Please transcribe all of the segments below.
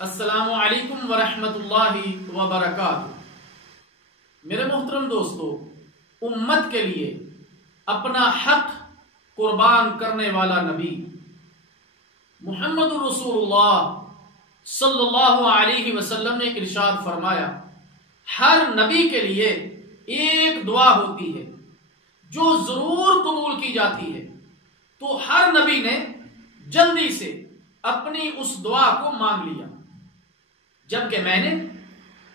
السلام علیکم ورحمۃ اللہ وبرکاتہ۔ میرے محترم دوستو، امت کے لیے اپنا حق قربان کرنے والا نبی محمد رسول اللہ صلی اللہ علیہ وسلم نے ارشاد فرمایا، ہر نبی کے لیے ایک دعا ہوتی ہے جو ضرور قبول کی جاتی ہے، تو ہر نبی نے جلدی سے اپنی اس دعا کو مانگ لیا، جبکہ میں نے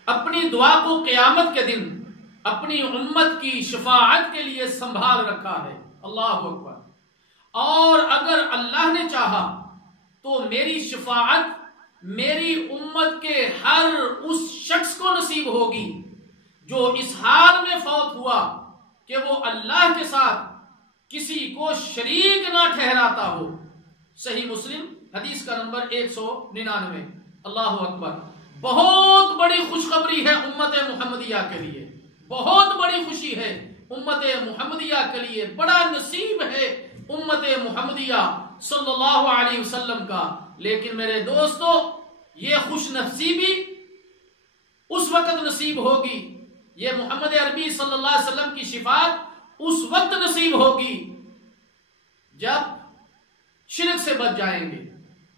اپنی دعا کو قیامت کے دن اپنی امت کی شفاعت کے لیے سنبھال رکھا ہے۔ اللہ اکبر۔ اور اگر اللہ نے چاہا تو میری شفاعت میری امت کے ہر اس شخص کو نصیب ہوگی جو اس حال میں فوت ہوا کہ وہ اللہ کے ساتھ کسی کو شریک نہ ٹھہراتا ہو۔ صحیح مسلم حدیث کا نمبر 199۔ اللہ اکبر۔ بہت بڑی خوشخبری ہے امت محمدیہ کے لیے، بہت بڑی خوشی ہے امت محمدیہ کے لیے، بڑا نصیب ہے امت محمدیہ صلی اللہ علیہ وسلم کا۔ لیکن میرے دوستو، یہ خوش نصیبی اس وقت نصیب ہوگی، یہ محمد عربی صلی اللہ علیہ وسلم کی شفاعت اس وقت نصیب ہوگی جب شرک سے بچ جائیں گے۔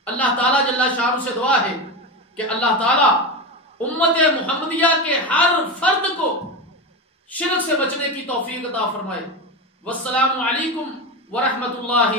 اللہ تعالیٰ جل شانہ سے دعا ہے کہ اللہ تعالیٰ امت محمدیہ کے ہر فرد کو شرک سے بچنے کی توفیق عطا فرمائے۔ والسلام علیکم ورحمۃ اللہ